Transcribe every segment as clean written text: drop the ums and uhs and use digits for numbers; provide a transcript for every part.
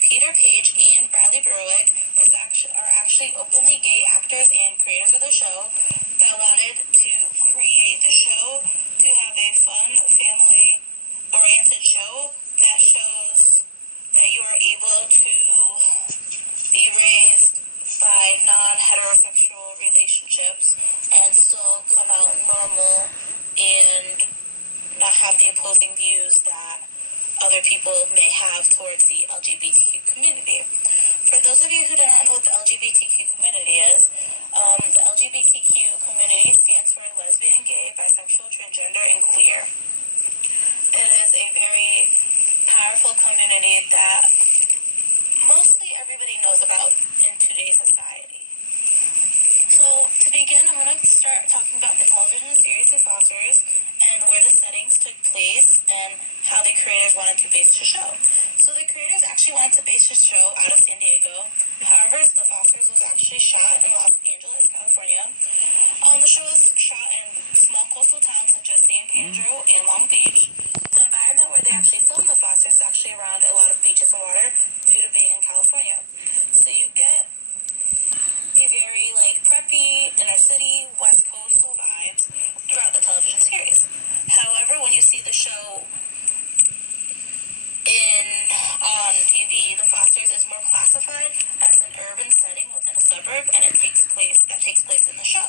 Peter Page and Bradley Berwick are actually openly gay actors and creators of the show that wanted to create the show to have a fun, family-oriented show that shows that you are able to be raised by non-heterosexual relationships and still come out normal and not have the opposing views that other people may have towards the LGBTQ community. For those of you who do not know what the LGBTQ community is, the LGBTQ community stands for lesbian, gay, bisexual, transgender, and queer. It is a very powerful community that mostly everybody knows about in today's society. So, to begin, I'm going to start talking about the television series The Fosters and where the settings took place and how the creators wanted to base the show. So, the creators actually wanted to base the show out of San Diego. However, The Fosters was actually shot in Los Angeles, California. The show was shot in small coastal towns such as San Pedro and Long Beach. The environment where they actually filmed The Fosters is actually around a lot of beaches and water due to being in California. So, you get a very preppy inner city west coastal vibes throughout the television series. However, when you see the show on TV, The Fosters is more classified as an urban setting within a suburb, and it takes place in the show.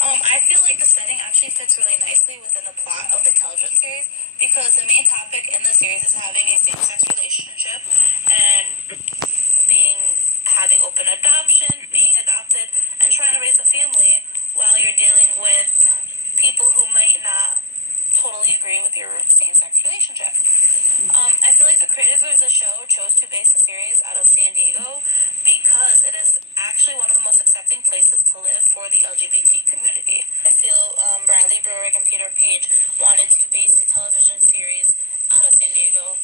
I feel like the setting actually fits really nicely within the plot of the television series because the main topic in the series is having a same-sex relationship and having open adoption, being adopted, and trying to raise a family while you're dealing with people who might not totally agree with your same-sex relationship. I feel like the creators of the show chose to base the series out of San Diego because it is actually one of the most accepting places to live for the LGBT community. I feel Bradley Berwick and Peter Page wanted to base the television series out of San Diego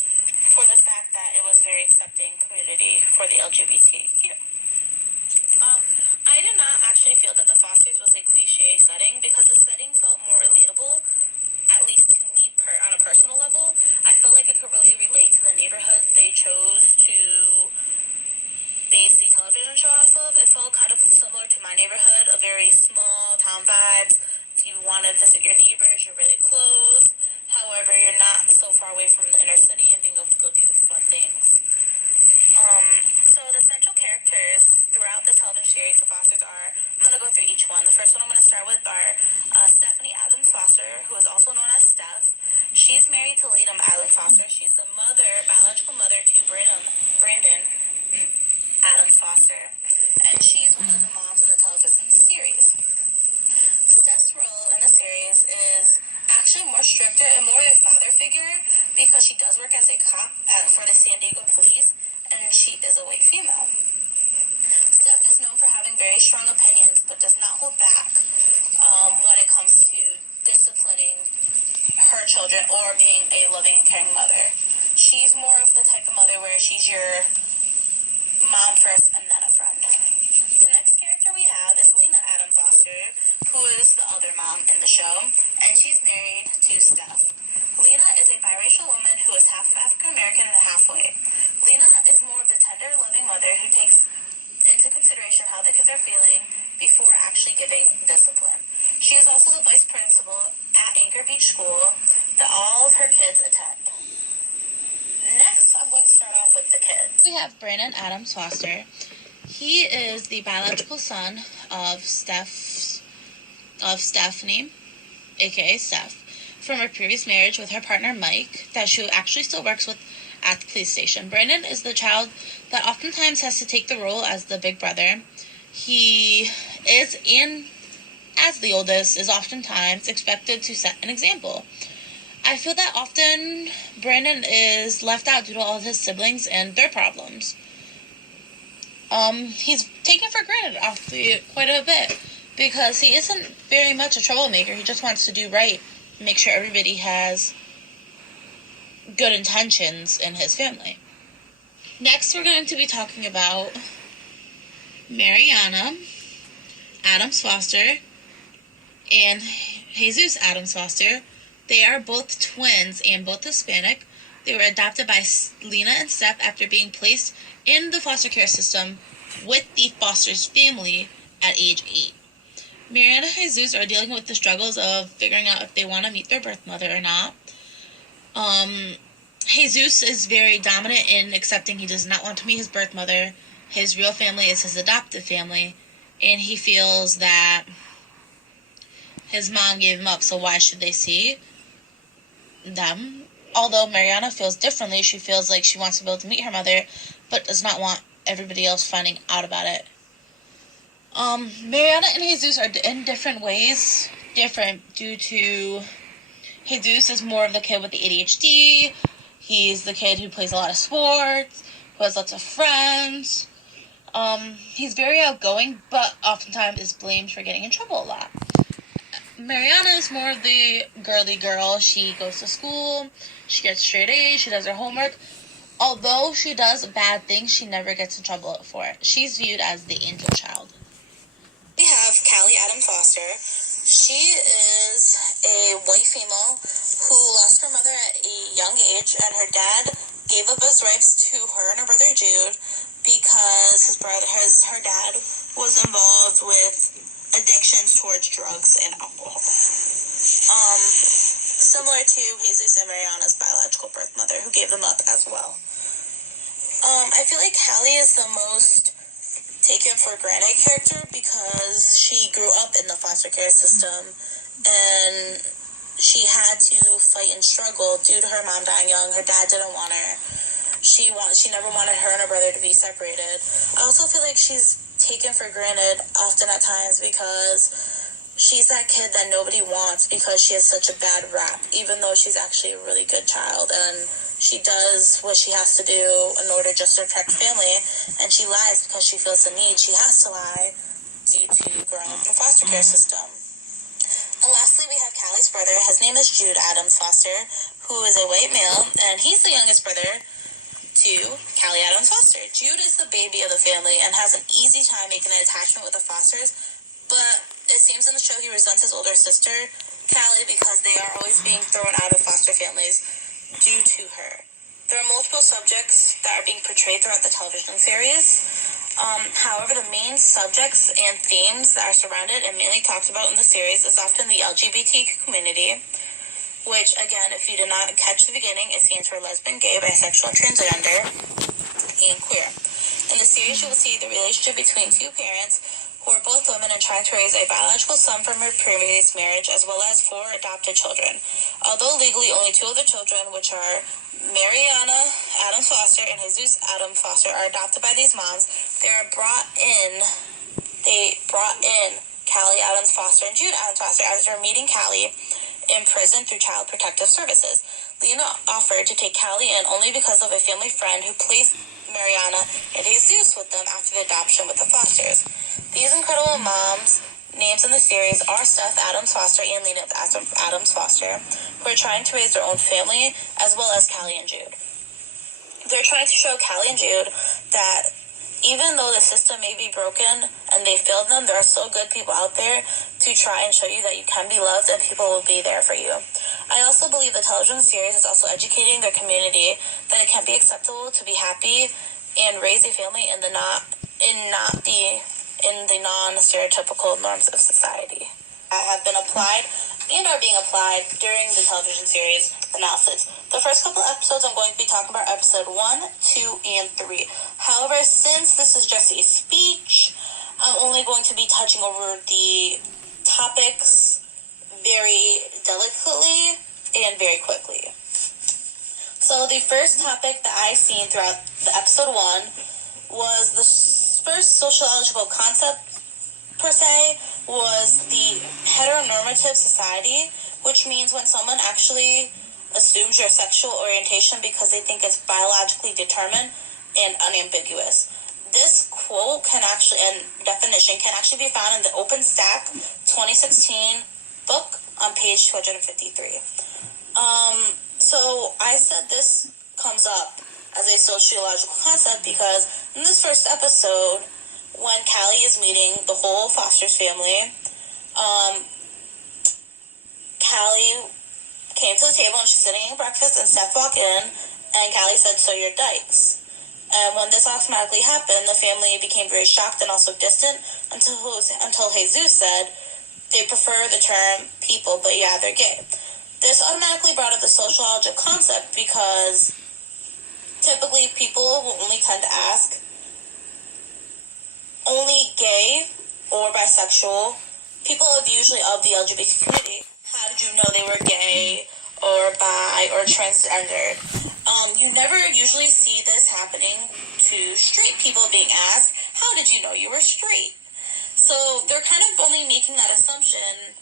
for the fact that it was very accepting community for the LGBTQ. I did not actually feel that The Fosters was a cliche setting because the setting felt more relatable, at least to me on a personal level. I felt like I could really relate to the neighborhood they chose to base the television show off of. It felt kind of similar to my neighborhood, a very small town vibes. If you want to visit your neighbors, you're really close. However, you're not so far away from the inner city and being able to go do fun things. So the central characters throughout the television series, The Fosters, are, I'm going to go through each one. The first one I'm going to start with are Stephanie Adams Foster, who is also known as Steph. She's married to Lena Adams Foster. She's the biological mother to Brandon Adams Foster. And she's one of the moms in the television series. Steph's role in the series is actually more stricter and more of a father figure because she does work as a cop for the San Diego police, and she is a white female. Steph is known for having very strong opinions, but does not hold back when it comes to disciplining her children or being a loving and caring mother. She's more of the type of mother where she's your mom first and then a friend. The next character we have is Lena Adams Foster, who is the other mom in the show, and she's married to Steph. Lena is a biracial woman who is half African-American and half white. Lena is more of the tender, loving mother who takes into consideration how the kids are feeling before actually giving discipline. She is also the vice principal at Anchor Beach School that all of her kids attend. Next, I'm going to start off with the kids. We have Brandon Adams Foster. He is the biological son of Stephanie, aka Steph, from her previous marriage with her partner Mike, that she actually still works with at the police station. Brandon is the child that oftentimes has to take the role as the big brother. He is, and as the oldest, is oftentimes expected to set an example. I feel that often Brandon is left out due to all of his siblings and their problems. He's taken for granted quite a bit because he isn't very much a troublemaker. He just wants to do right, make sure everybody has good intentions in his family. Next, we're going to be talking about Mariana Adams Foster and Jesus Adams Foster. They are both twins and both Hispanic. They were adopted by Lena and Steph after being placed in the foster care system with the foster's family at age 8. Mariana and Jesus are dealing with the struggles of figuring out if they want to meet their birth mother or not. Jesus is very dominant in accepting he does not want to meet his birth mother. His real family is his adoptive family, and he feels that his mom gave him up, so why should they see them? Although Mariana feels differently, she feels like she wants to be able to meet her mother, but does not want everybody else finding out about it. Mariana and Jesus are in different ways. Different due to Jesus is more of the kid with the ADHD. He's the kid who plays a lot of sports, who has lots of friends. He's very outgoing, but oftentimes is blamed for getting in trouble a lot. Mariana is more of the girly girl. She goes to school, she gets straight A's, she does her homework. Although she does bad things, she never gets in trouble for it. She's viewed as the angel child. We have Callie Adam Foster. She is a white female who lost her mother at a young age, and her dad gave up his rights to her and her brother Jude because her dad was involved with addictions towards drugs and alcohol. Similar to Jesus and Mariana's biological birth mother, who gave them up as well. I feel like Callie is the most taken for granted character because she grew up in the foster care system and she had to fight and struggle due to her mom dying young. Her dad didn't want her. She never wanted her and her brother to be separated. I also feel like she's taken for granted often at times because she's that kid that nobody wants because she has such a bad rap, even though she's actually a really good child, and she does what she has to do in order just to protect family, and she lies because she feels the need. She has to lie due to growing up in the foster care system. And lastly, we have Callie's brother. His name is Jude Adams Foster, who is a white male, and he's the youngest brother to Callie Adams Foster. Jude is the baby of the family and has an easy time making an attachment with the Fosters, but it seems in the show he resents his older sister, Callie, because they are always being thrown out of foster families due to her. There are multiple subjects that are being portrayed throughout the television series. However, the main subjects and themes that are surrounded and mainly talked about in the series is often the LGBT community, which, again, if you did not catch the beginning, it stands for lesbian, gay, bisexual, transgender, and queer. In the series, you will see the relationship between two parents who are both women and trying to raise a biological son from her previous marriage, as well as 4 adopted children. Although legally only 2 of the children, which are Mariana Adams Foster and Jesus Adams Foster, are adopted by these moms, they brought in Callie Adams Foster and Jude Adams Foster after meeting Callie in prison through Child Protective Services. Lena offered to take Callie in only because of a family friend who placed Mariana and Jesus with them after the adoption with the Fosters. These incredible moms, names in the series, are Steph Adams Foster and Lena Adams Foster, who are trying to raise their own family, as well as Callie and Jude. They're trying to show Callie and Jude that even though the system may be broken and they failed them, there are still good people out there to try and show you that you can be loved and people will be there for you. I also believe the television series is also educating their community that it can be acceptable to be happy and raise a family in the non-stereotypical norms of society that have been applied and are being applied during the television series analysis. The first couple episodes I'm going to be talking about episode 1, 2, and 3. However, since this is just a speech, I'm only going to be touching over the topics very delicately and very quickly. So the first topic that I seen throughout the episode 1 was the first sociological concept, per se, was the heteronormative society, which means when someone actually assumes your sexual orientation because they think it's biologically determined and unambiguous. This quote and definition can actually be found in the Open Stack 2016 book on page 253. So I said this comes up as a sociological concept because in this first episode, when Callie is meeting the whole Foster's family, Callie came to the table and she's sitting eating breakfast, and Steph walked in And Callie said, "So you're dykes." And when this automatically happened, the family became very shocked and also distant until Jesus said they prefer the term people, but yeah, they're gay. This automatically brought up the sociological concept because typically people will only tend to ask only gay or bisexual people usually of the LGBT community. How did you know they were gay or bi or transgendered? You never usually see this happening to straight people being asked, how did you know you were straight? So they're kind of only making that assumption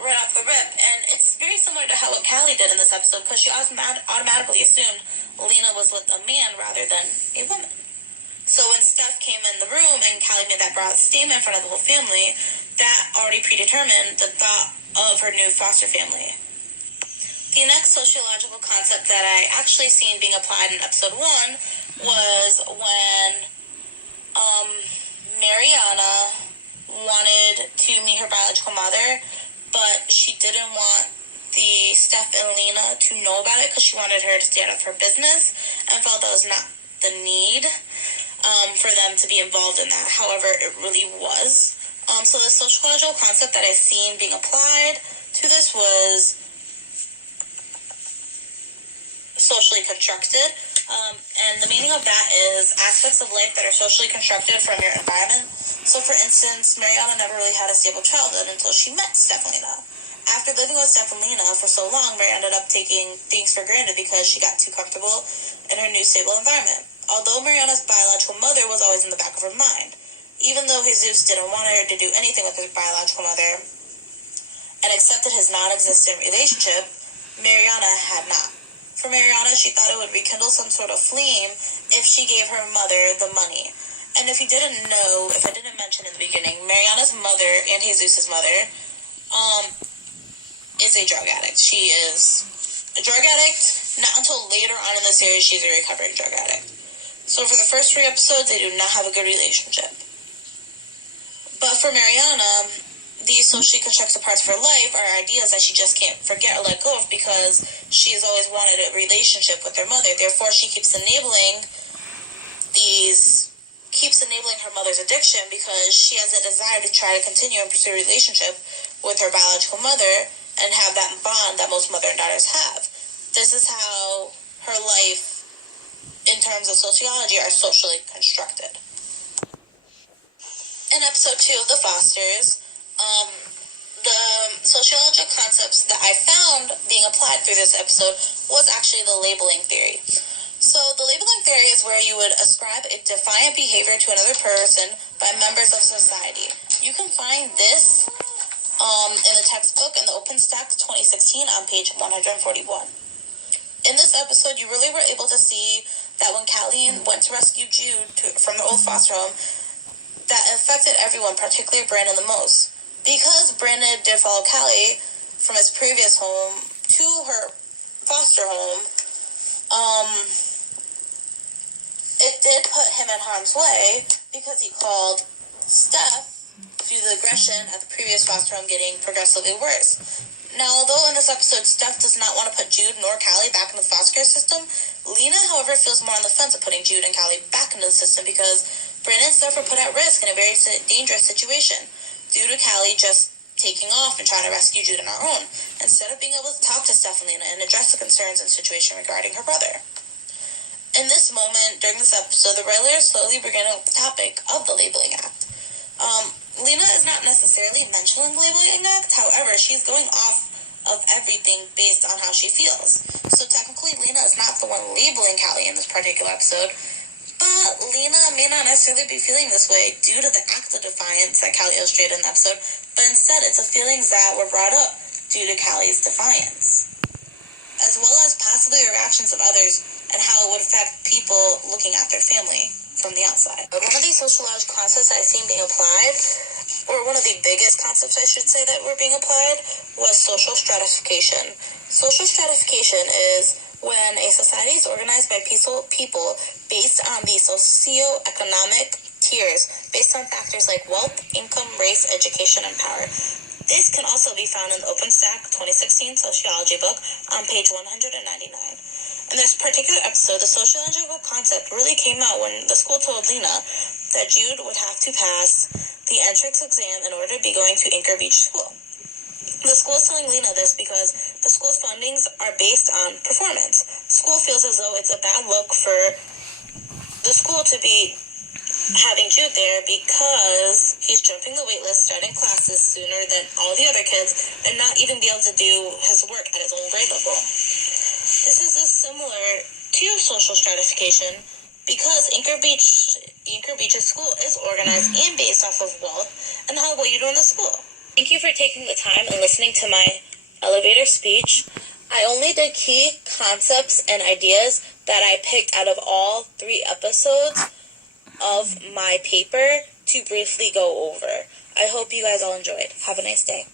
right off the rip, and it's very similar to how what Callie did in this episode, because she automatically assumed Lena was with a man rather than a woman. So when Steph came in the room and Callie made that broad statement in front of the whole family, that already predetermined the thought of her new foster family. The next sociological concept that I actually seen being applied in episode 1 was when Mariana wanted to meet her biological mother, but she didn't want the Steph and Lena to know about it because she wanted her to stay out of her business and felt that was not the need for them to be involved in that. However, it really was. So the sociological concept that I've seen being applied to this was socially constructed, and the meaning of that is aspects of life that are socially constructed from your environment. So for instance, Mariana never really had a stable childhood until she met Stephanina. After living with Stephanina for so long, Mary ended up taking things for granted because she got too comfortable in her new stable environment. Although Mariana's biological mother was always in the back of her mind, even though Jesus didn't want her to do anything with his biological mother and accepted his non-existent relationship, Mariana had not. For Mariana, she thought it would rekindle some sort of flame if she gave her mother the money. And if you didn't know, if I didn't mention in the beginning, Mariana's mother and Jesus' mother is a drug addict. She is a drug addict. Not until later on in the series she's a recovering drug addict. So for the first 3 episodes, they do not have a good relationship. But for Mariana, these socially constructed parts of her life are ideas that she just can't forget or let go of because she has always wanted a relationship with her mother. Therefore, she keeps enabling her mother's addiction because she has a desire to try to continue and pursue a relationship with her biological mother and have that bond that most mother and daughters have. This is how her life, in terms of sociology, are socially constructed. In episode 2 of The Fosters, the sociological concepts that I found being applied through this episode was actually the labeling theory. So the labeling theory is where you would ascribe a defiant behavior to another person by members of society. You can find this in the textbook in the OpenStax 2016 on page 141. In this episode, you really were able to see that when Callie went to rescue Jude from the old foster home, that affected everyone, particularly Brandon the most. Because Brandon did follow Callie from his previous home to her foster home, it did put him in harm's way because he called Steph due to the aggression at the previous foster home getting progressively worse. Now, although in this episode Steph does not want to put Jude nor Callie back in the foster care system, Lena, however, feels more on the fence of putting Jude and Callie back into the system because Brandon and Steph were put at risk in a very dangerous situation due to Callie just taking off and trying to rescue Jude on her own, instead of being able to talk to Steph and Lena and address the concerns and situation regarding her brother. In this moment, during this episode, the writers slowly begin with the topic of the Labeling Act. Lena is not necessarily mentioning the Labeling Act, however, she's going off of everything based on how she feels. So technically, Lena is not the one labeling Callie in this particular episode, but Lena may not necessarily be feeling this way due to the act of defiance that Callie illustrated in the episode, but instead it's the feelings that were brought up due to Callie's defiance, as well as possibly the reactions of others and how it would affect people looking at their family from the outside. One of these sociological concepts I've seen being applied, or one of the biggest concepts I should say that were being applied, was social stratification. Social stratification is when a society is organized by people based on the socioeconomic tiers, based on factors like wealth, income, race, education, and power. This can also be found in the OpenStax 2016 Sociology book on page 199. In this particular episode, the sociological concept really came out when the school told Lena that Jude would have to pass the entrance exam in order to be going to Anchor Beach School. The school is telling Lena this because the school's fundings are based on performance. The school feels as though it's a bad look for the school to be having Jude there because he's jumping the waitlist, starting classes sooner than all the other kids, and not even be able to do his work at his own grade level. This is similar to social stratification because Anchor Beach's school is organized and based off of wealth and how well you do in the school. Thank you for taking the time and listening to my elevator speech. I only did key concepts and ideas that I picked out of all 3 episodes of my paper to briefly go over. I hope you guys all enjoyed. Have a nice day.